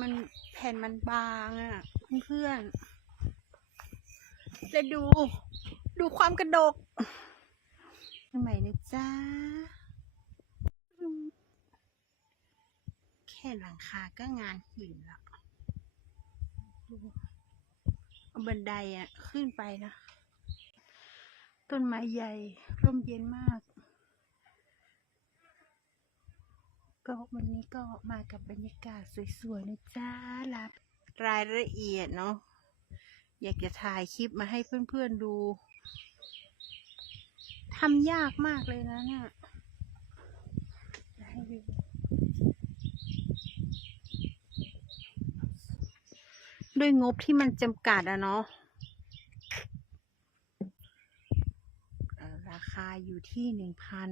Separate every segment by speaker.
Speaker 1: มันแผ่นมันบางอะ่ะ เพื่อนๆแล้วดู ดูความกระดกทำไมนะจ๊ะ แค่หลังคาก็งานหินละเอาบันไดอะ่ะ ขึ้นไปนะ ต้นไม้ใหญ่ ร่มเย็นมาก ก็วันนี้ก็มากับบรรยากาศสวยๆนะจ๊ะรับรายละเอียดเนาะอยากจะถ่ายคลิปมาให้เพื่อนๆดูทำยากมากเลยนะเนี่ยให้ดูด้วยงบที่มันจำกัดอะเนาะเอ่อราคาอยู่ที่หนึ่งพัน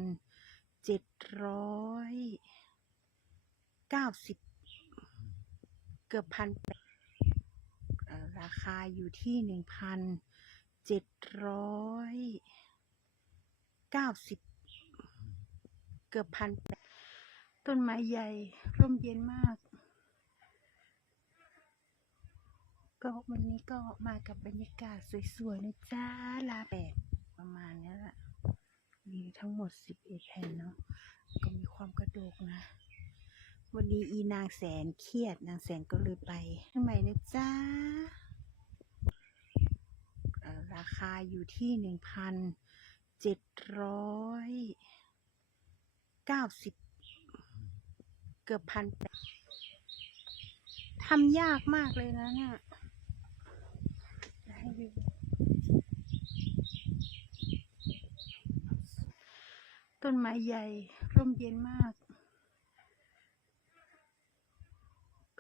Speaker 1: เจ็ดร้อย เก้าสิบเกือบพันเอ่อราคาอยู่ที่หนึ่งพันเจ็ดร้อยเก้าสิบเกือบพันต้นไม้ใหญ่ร่มเย็นมาก ก็วันนี้ก็มากับบรรยากาศสวยๆนะจ๊ะลาแปดประมาณนี้แหละมีทั้งหมดสิบเอ็ดแผ่นเนาะก็มีความกระโดกนะ วันนี้อีนางแสนเครียดนางแสนก็เลยไปทำไมนะจ๊ะราคาอยู่ที่หนึ่งพันเจ็ดร้อยเก้าสิบเกือบพันทำยากมากเลยนะเนี่ยให้ดูต้นไม้ใหญ่ร่มเย็นมาก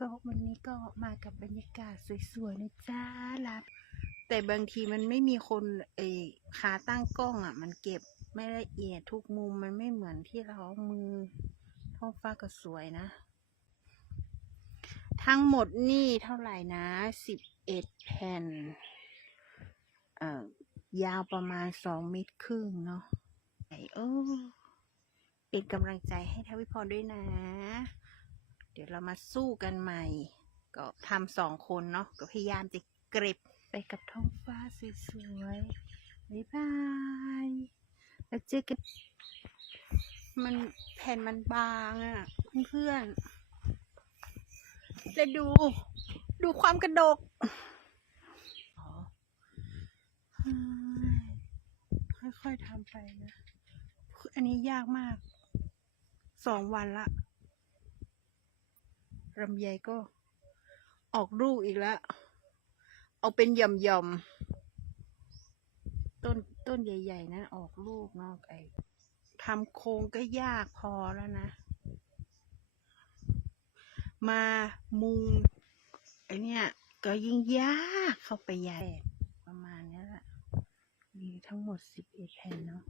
Speaker 1: ก็วันนี้ก็มากับบรรยากาศสวยๆนะจ๊ะรับแต่บางทีมันไม่มีคนเอขาตั้งกล้องอะ มันเก็บไม่ละเอียดทุกมุมมันไม่เหมือนที่เราเอามือท้องฟ้าก็สวยนะ ทั้งหมดนี่เท่าไหร่นะสิบเอ็ดแผ่นเอ่อยาวประมาณสองเมตรครึ่งเนาะไอเออเป็นกำลังใจให้ทวิพรด้วยนะ เดี๋ยวเรามาสู้กันใหม่ ก็ทำสองคนเนาะก็พยายามจะเก็บไปกับท้องฟ้าสวยๆบ๊ายบายแล้วเจอกันมันแผ่นมันบางอะ่ะเพื่อนๆแล้วดู ดูความกระดกค่อยๆทำไปนะ อันนี้ยากมาก สองวันละ ลำไยก็ออกลูกอีกแล้ว เอาเป็นหย่อมๆต้นต้นใหญ่ ๆนะออกลูกเนาะไอ้ทำโครงก็ยากพอแล้วนะ มามุงไอเนี่ยก็ยิ่งยากเข้าไปใหญ่ประมาณนี้แหละมีทั้งหมดสิบเอ็ดแผ่นเนาะ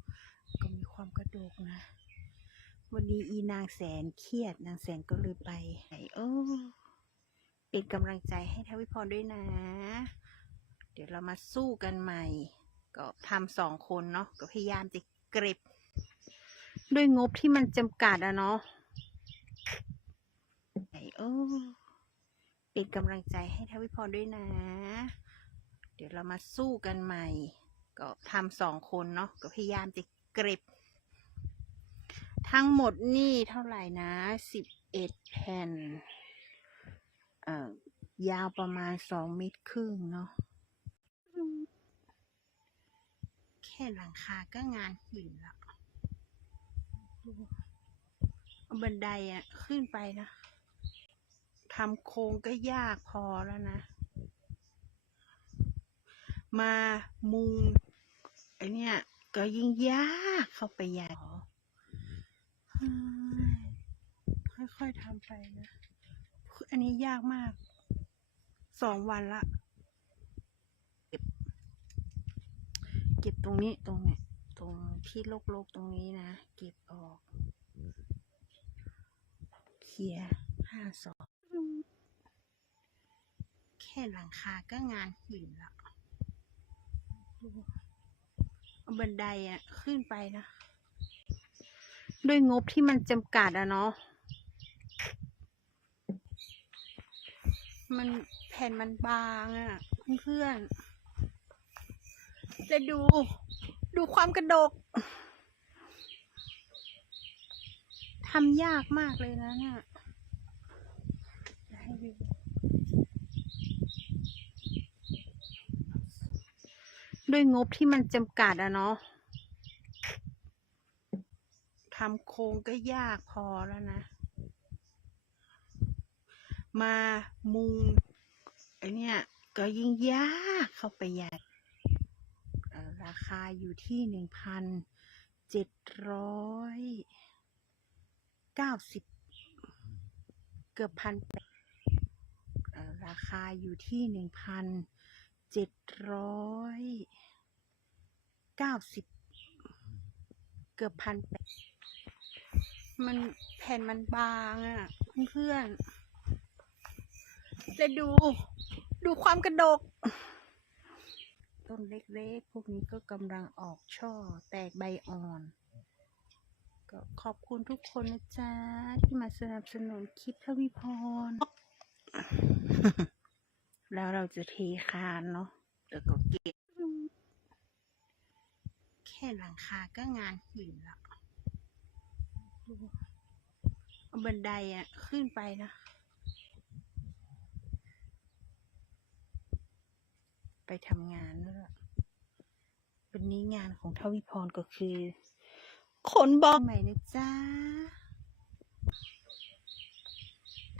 Speaker 1: ก็มีความกระโดกนะ วันนี้อีนางแสนเครียดนางแสนก็เลยไปไอเออเป็นกำลังใจให้ทวิพรด้วยนะ เดี๋ยวเรามาสู้กันใหม่ ก็ทำสองคนเนาะก็พยายามจะเก็บ ด้วยงบที่มันจำกัดอะเนาะไอเออเป็นกำลังใจให้ทวิพรด้วยนะ เดี๋ยวเรามาสู้กันใหม่ ก็ทำสองคนเนาะก็พยายามจะเก็บ ทั้งหมดนี่เท่าไหร่นะสิบเอ็ดแผ่น เอ่อ ยาวประมาณสองเมตรครึ่งเนาะ แค่หลังคาก็งานหินละบันไดอะขึ้นไปนะทำโครงก็ยากพอแล้วนะ มามุงไอเนี่ยก็ยิ่งยากเข้าไปใหญ่ ค่อยๆทำไปนะ อันนี้ยากมาก สองวันละ เก็บ เก็บตรงนี้ตรงเนี้ยตรงที่โลกๆตรงนี้นะ เก็บออก เคลียห้าสองแค่หลังคาก็งานหินละเอาบันไดอะขึ้นไปนะ ด้วยงบที่มันจำกัดอะเนาะมันแผ่นมันบางอะเพื่อนๆแล้วดู ดูความกระดกทำยากมากเลยนะเนี่ยให้ดูด้วยงบที่มันจำกัดอะเนาะำโครงก็ยากพอแล้วนะ มามุงไอเนี่ยก็ยิ่งยากเข้าไปใหญ่ราคาอยู่ที่หนึ่งพันเจ็ดร้อยเก้าสิบเกือบพันแปดราคาอยู่ที่หนึ่งพันเจ็ดร้อยเก้าสิบเกือบพันแปด มันแผ่นมันบางอะ่ะ เพื่อนๆแล้วดู ดูความกระดก ต้นเล็กๆ พวกนี้ก็กำลังออกช่อแตกใบอ่อน ก็ขอบคุณทุกคนนะจ๊ะ ที่มาสนับสนุนคลิปทวิพร แล้วเราจะเทคานเนาะแล้วก็เก็บแค่หลังคาก็งานหินและดูเอา บันไดอะขึ้นไปนะ ไปทำงานด้วยล่ะวันนี้งานของทวิพรก็คือขนบอใหม่นะจ๊ะ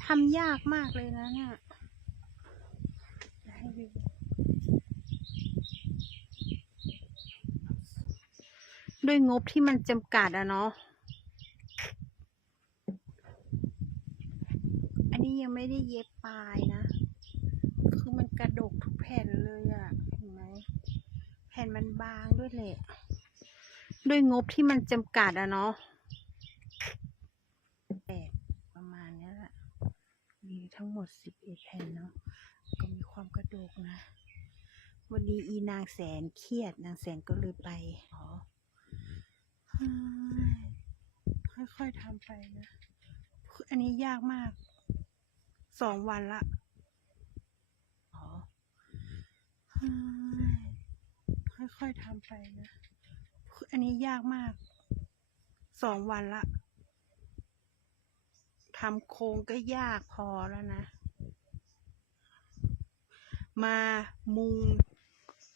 Speaker 1: ทำยากมากเลยนะเนี่ยเดี๋ยวให้ดูด้วยงบที่มันจำกัดอะเนาะ อันนี้ ยังไม่ได้เย็บปลายนะ คือมันกระดกทุกแผ่นเลยอะ่ะ เห็นไหม แผ่นมันบางด้วยแหละ ด้วยงบที่มันจำกัดอะเนาะแปดประมาณนี้แหละ มีทั้งหมดสิบเอ็ดแผ่นเนาะ ก็มีความกระดกนะ วันนี้อีนางแสนเครียด นางแสนก็เลยไปอ๋อค่อยๆทำไปนะ อันนี้ยากมาก สองวันละอ๋อเฮ้ยค่อยๆทำไปนะคืออันนี้ยากมาก สองวันละทำโครงก็ยากพอแล้วนะ มามุง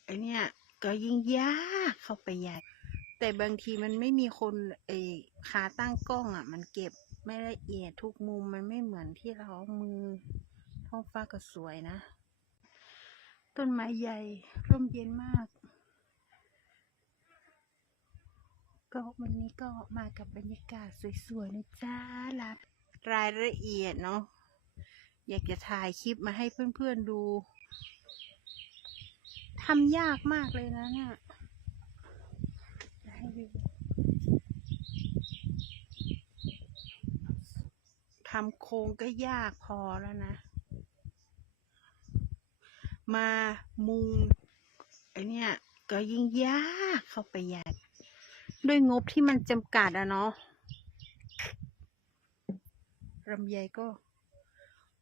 Speaker 1: ไอเนี่ยก็ยิ่งยากเข้าไปใหญ่ แต่บางทีมันไม่มีคนเออขาตั้งกล้องอะ มันเก็บ ไม่ละเอียดทุกมุมมันไม่เหมือนที่เราเอามือท้องฟ้าก็สวยนะ ต้นไม้ใหญ่ร่มเย็นมาก ก็วันนี้ก็มากับบรรยากาศสวยๆนะจ้าลับรายละเอียดเนาะอยากจะถ่ายคลิปมาให้เพื่อนๆดูทำยากมากเลยนะเนี่ยให้ดู ทำโครงก็ยากพอแล้วนะ มามุงไอเนี่ยก็ยิ่งยากเข้าไปใหญ่ด้วยงบที่มันจำกัดอะเนาะลำไยก็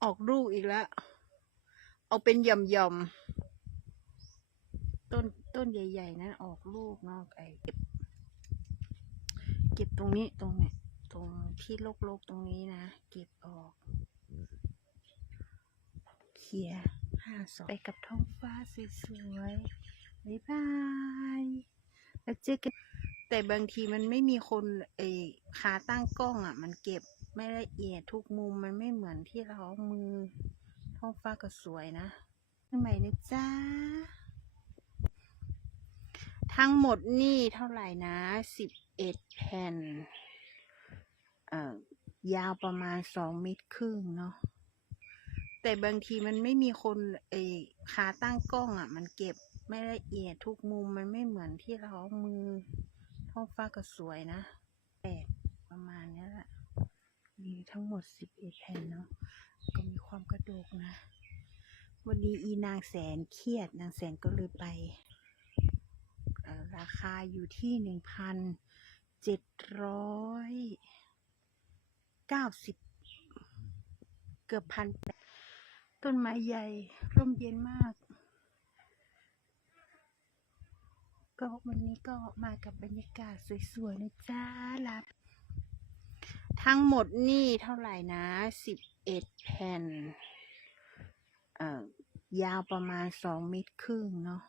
Speaker 1: ออกลูกอีกแล้ว เอาเป็นหย่อมๆ ต้นต้นใหญ่ ๆนะออกลูกเนาะไอเก็บ เก็บตรงนี้ตรงเนี้ย ตรงที่โลกๆตรงนี้นะ เก็บออกเคลียห้าสองไปกับท้องฟ้าสวยๆบ๊ายบายแล้วเจอกันแต่บางทีมันไม่มีคนเออขาตั้งกล้องอะ มันเก็บไม่ละเอียดทุกมุมมันไม่เหมือนที่เราเอามือ ท้องฟ้าก็สวยนะใหม่นะจ๊ะทั้งหมดนี่เท่าไหร่นะสิบเอ็ดแผ่น ยาวประมาณสองเมตรครึ่งเนาะแต่บางทีมันไม่มีคนเอขาตั้งกล้องอะ มันเก็บไม่ละเอียดทุกมุมมันไม่เหมือนที่เราเอามือท้องฟ้าก็สวยนะแปดประมาณนี้แหละมีทั้งหมดสิบเอ็ดแผ่นเนาะก็มีความกระโดกนะ วันนี้อีนางแสนเครียดนางแสนก็เลยไป ราคาอยู่ที่หนึ่งพันเจ็ดร้อย เก้าสิบเกือบพันแปดต้นไม้ใหญ่ร่มเย็นมาก ก็วันนี้ก็มากับบรรยากาศสวยๆนะจ้าลัดทั้งหมดนี่เท่าไหร่นะสิบเอ็ดแผ่น เอ่อ ยาวประมาณสองเมตรครึ่งเนาะ